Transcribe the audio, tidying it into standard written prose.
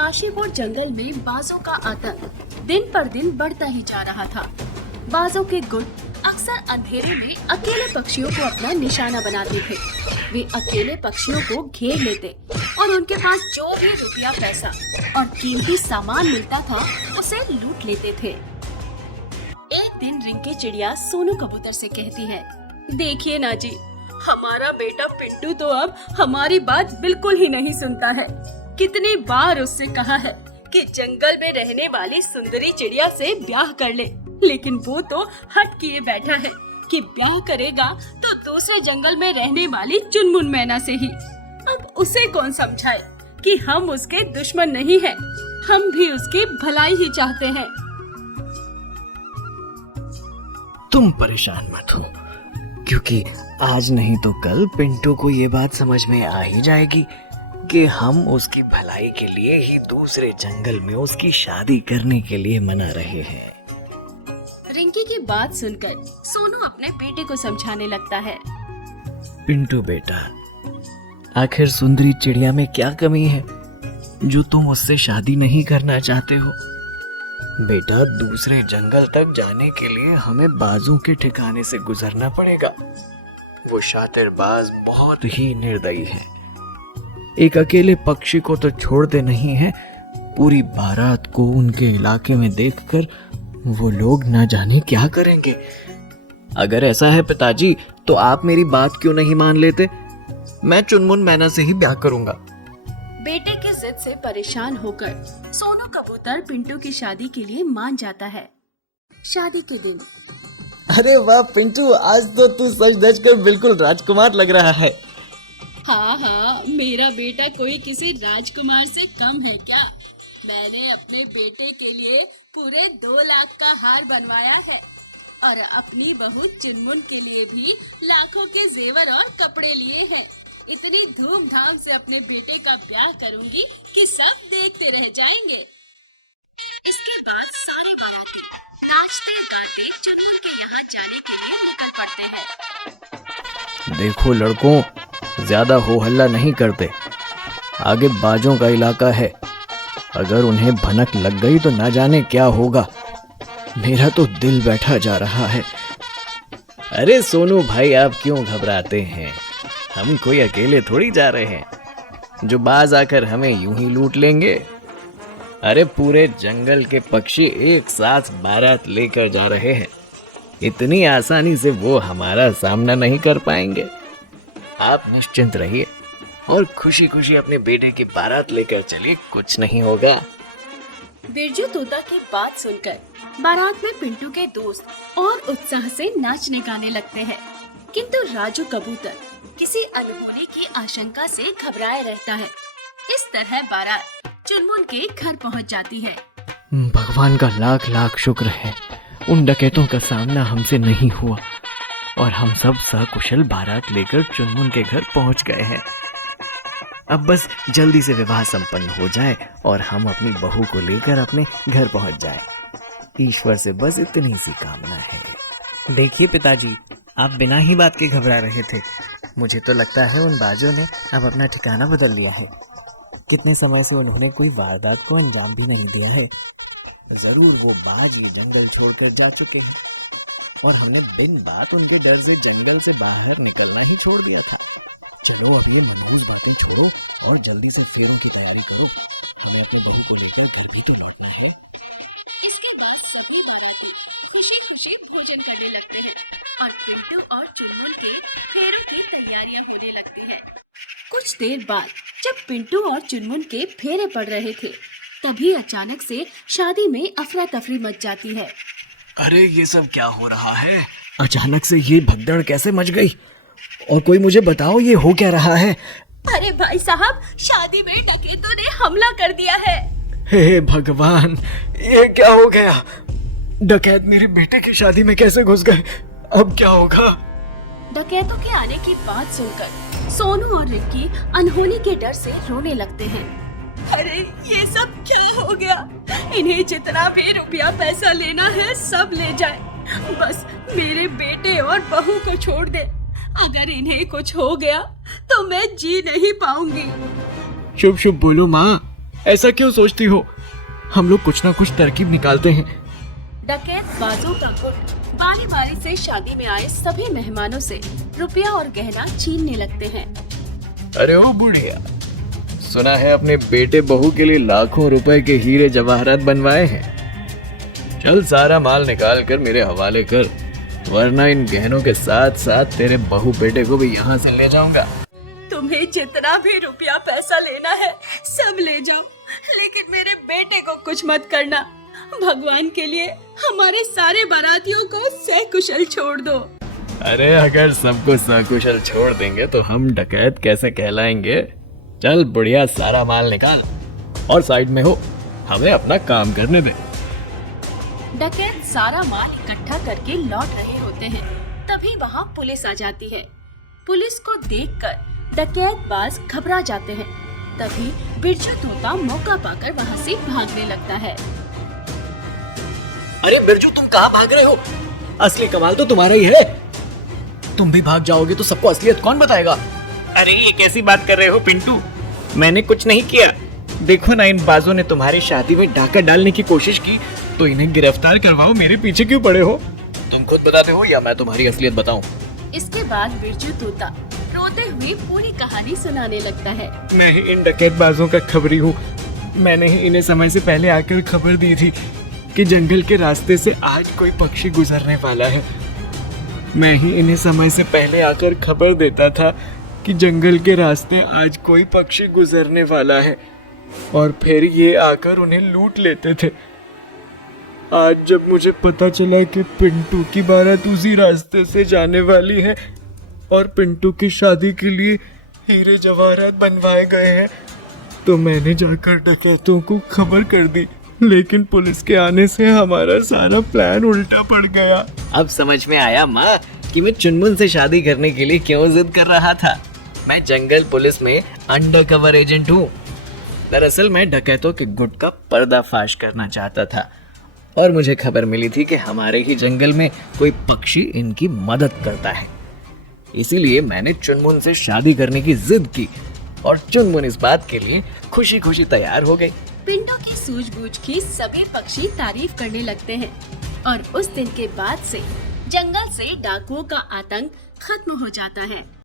काशीपुर जंगल में बाजों का आतंक दिन पर दिन बढ़ता ही जा रहा था। बाजों के गुट अक्सर अंधेरे में अकेले पक्षियों को अपना निशाना बनाते थे। वे अकेले पक्षियों को घेर लेते और उनके पास जो भी रुपया, पैसा और कीमती सामान मिलता था उसे लूट लेते थे। एक दिन रिंकी चिड़िया सोनू कबूतर से कहती है, देखिए ना जी, हमारा बेटा पिंटू तो अब हमारी बात बिल्कुल ही नहीं सुनता है। कितनी बार उससे कहा है कि जंगल में रहने वाली सुंदरी चिड़िया से ब्याह कर ले, लेकिन वो तो हट किए बैठा है कि ब्याह करेगा तो दूसरे जंगल में रहने वाली चुनमुन मैना से ही। अब उसे कौन समझाए कि हम उसके दुश्मन नहीं हैं, हम भी उसकी भलाई ही चाहते हैं। तुम परेशान मत हो, क्योंकि आज नहीं तो कल पिंटू को ये बात समझ में आ ही जाएगी कि हम उसकी भलाई के लिए ही दूसरे जंगल में उसकी शादी करने के लिए मना रहे हैं। रिंकी की बात सुनकर सोनू अपने बेटे को समझाने लगता है। पिंटू बेटा, आखिर सुंदरी चिड़िया में क्या कमी है जो तुम उससे शादी नहीं करना चाहते हो? बेटा, दूसरे जंगल तक जाने के लिए हमें बाजों के ठिकाने से गुजरना पड़ेगा। वो शातिर बाज बहुत ही निर्दयी है। एक अकेले पक्षी को तो छोड़ते नहीं है, पूरी बारात को उनके इलाके में देखकर वो लोग न जाने क्या करेंगे। अगर ऐसा है पिताजी, तो आप मेरी बात क्यों नहीं मान लेते? मैं चुनमुन मैना से ही ब्याह करूंगा। बेटे की जिद से परेशान होकर सोनू कबूतर पिंटू की शादी के लिए मान जाता है। शादी के दिन, अरे वाह पिंटू, आज तो तू सज धज कर बिल्कुल राजकुमार लग रहा है। हाँ, मेरा बेटा कोई किसी राजकुमार से कम है क्या? मैंने अपने बेटे के लिए पूरे 2 लाख का हार बनवाया है और अपनी बहू चुनमुन के लिए भी लाखों के जेवर और कपड़े लिए हैं। इतनी धूमधाम से अपने बेटे का ब्याह करूंगी कि सब देखते रह जाएंगे। इसके बाद सारे बाराती नाचते गाते चुनमुन के यहाँ जाने के लिए निकल पड़ते हैं। देखो लड़कों, ज्यादा हो हल्ला नहीं करते, आगे बाजों का इलाका है। अगर उन्हें भनक लग गई तो ना जाने क्या होगा। मेरा तो दिल बैठा जा रहा है। अरे सोनू भाई, आप क्यों घबराते हैं? हम कोई अकेले थोड़ी जा रहे हैं जो बाज आकर हमें यूं ही लूट लेंगे। अरे पूरे जंगल के पक्षी एक साथ बारात लेकर जा रहे हैं। इतनी आसानी से वो हमारा सामना नहीं कर पाएंगे। आप निश्चिंत रहिए और खुशी खुशी अपने बेटे की बारात लेकर चलिए, कुछ नहीं होगा। बिरजू तोता की बात सुनकर बारात में पिंटू के दोस्त और उत्साह से नाचने गाने लगते हैं, किंतु राजू कबूतर किसी अनहोनी की आशंका से घबराए रहता है। इस तरह बारात चुनमुन के घर पहुंच जाती है। भगवान का लाख लाख शुक्र है, उन डकैतों का सामना हमसे नहीं हुआ और हम सब सकुशल बारात लेकर चुनमुन के घर पहुंच गए हैं। अब बस जल्दी से विवाह संपन्न हो जाए और हम अपनी बहू को लेकर अपने घर पहुंच जाएं। ईश्वर से बस इतनी सी कामना है। देखिए पिताजी, आप बिना ही बात के घबरा रहे थे। मुझे तो लगता है उन बाजों ने अब अपना ठिकाना बदल लिया है। कितने समय से उन्होंने कोई वारदात को अंजाम भी नहीं दिया है। जरूर वो बाज ये जंगल छोड़कर जा चुके हैं और हमने बिन बात उनके डर से जंगल से बाहर निकलना ही छोड़ दिया था। चलो अब ये मनहूस बातें छोड़ो और जल्दी से फेरों की तैयारी करो। हमें अपने बहू को लेकर घर भी तो लौटना है। इसके बाद सभी बाराती खुशी खुशी भोजन करने लगते हैं और पिंटू और चुनमुन के फेरों की तैयारियां होने लगती है। कुछ देर बाद जब पिंटू और चुनमुन के फेरे पड़ रहे थे, तभी अचानक से शादी में अफरा तफरी मच जाती है। अरे ये सब क्या हो रहा है? अचानक से ये भगदड़ कैसे मच गई? और कोई मुझे बताओ, ये हो क्या रहा है? अरे भाई साहब, शादी में डकैतों ने हमला कर दिया है। हे भगवान, ये क्या हो गया? डकैत मेरे बेटे की शादी में कैसे घुस गए? अब क्या होगा? डकैतों के आने की बात सुनकर सोनू और रिंकी अनहोनी के डर से रोने लगते हैं। अरे ये सब क्या हो गया? इन्हें जितना भी रुपया पैसा लेना है सब ले जाए, बस मेरे बेटे और बहू को छोड़ दे। अगर इन्हें कुछ हो गया तो मैं जी नहीं पाऊंगी। शुभ शुभ बोलो माँ, ऐसा क्यों सोचती हो? हम लोग कुछ ना कुछ तरकीब निकालते हैं। डकैत बाजों का गुट बारी बारी से शादी में आए सभी मेहमानों से रुपया और गहना छीनने लगते हैं। अरे ओ बुढ़िया, सुना है अपने बेटे बहू के लिए लाखों रुपए के हीरे जवाहरात बनवाए हैं। चल सारा माल निकाल कर मेरे हवाले कर, वरना इन गहनों के साथ साथ तेरे बहू बेटे को भी यहाँ से ले जाऊंगा। तुम्हें जितना भी रुपया पैसा लेना है सब ले जाओ, लेकिन मेरे बेटे को कुछ मत करना। भगवान के लिए हमारे सारे बारातियों को सकुशल छोड़ दो। अरे अगर सबको सकुशल छोड़ देंगे तो हम डकैत कैसे कहलाएंगे? चल बुढ़िया, सारा माल निकाल और साइड में हो, हमें अपना काम करने दे। डकैत सारा माल इकट्ठा करके लौट रहे होते हैं, तभी वहाँ पुलिस आ जाती है। पुलिस को देखकर डकैत बाज घबरा जाते हैं। तभी बिरजू तोता मौका पाकर वहाँ से भागने लगता है। अरे बिरजू, तुम कहाँ भाग रहे हो? असली कमाल तो तुम्हारा ही है। तुम भी भाग जाओगे तो सबको असलियत कौन बताएगा? अरे ये कैसी बात कर रहे हो पिंटू, मैंने कुछ नहीं किया। देखो ना, इन बाजों ने तुम्हारी शादी में डाका डालने की कोशिश की, तो इन्हें गिरफ्तार करवाओ। मेरे पीछे क्यों पड़े हो? तुम खुद बताते हो या मैं तुम्हारी असलियत बताऊं? इसके बाद बिरजू तोता रोते हुए पूरी कहानी सुनाने लगता है। मैं ही इन डकैत बाजों का खबरी हूँ। मैंने ही इन्हें समय से पहले आकर खबर दी थी कि जंगल के रास्ते से आज कोई पक्षी गुजरने वाला है। मैं ही इन्हें समय से पहले आकर खबर देता था कि जंगल के रास्ते आज कोई पक्षी गुजरने वाला है, और फिर ये आकर उन्हें लूट लेते थे। आज जब मुझे पता चला कि पिंटू की बारात उसी रास्ते से जाने वाली है और पिंटू की शादी के लिए हीरे जवाहरात बनवाए गए हैं, तो मैंने जाकर डकैतों को खबर कर दी। लेकिन पुलिस के आने से हमारा सारा प्लान उल्टा पड़ गया। अब समझ में आया माँ कि मैं चुनमुन से शादी करने के लिए क्यों जिद कर रहा था। मैं जंगल पुलिस में अंडर कवर एजेंट हूँ। दरअसल मैं डकैतों के गुट का पर्दाफाश करना चाहता था, और मुझे खबर मिली थी कि हमारे ही जंगल में कोई पक्षी इनकी मदद करता है। इसीलिए मैंने चुनमुन से शादी करने की जिद की, और चुनमुन इस बात के लिए खुशी खुशी तैयार हो गई। पिंटू की सूझबूझ की सभी पक्षी तारीफ करने लगते हैं, और उस दिन के बाद से जंगल से डाकुओं का आतंक खत्म हो जाता है।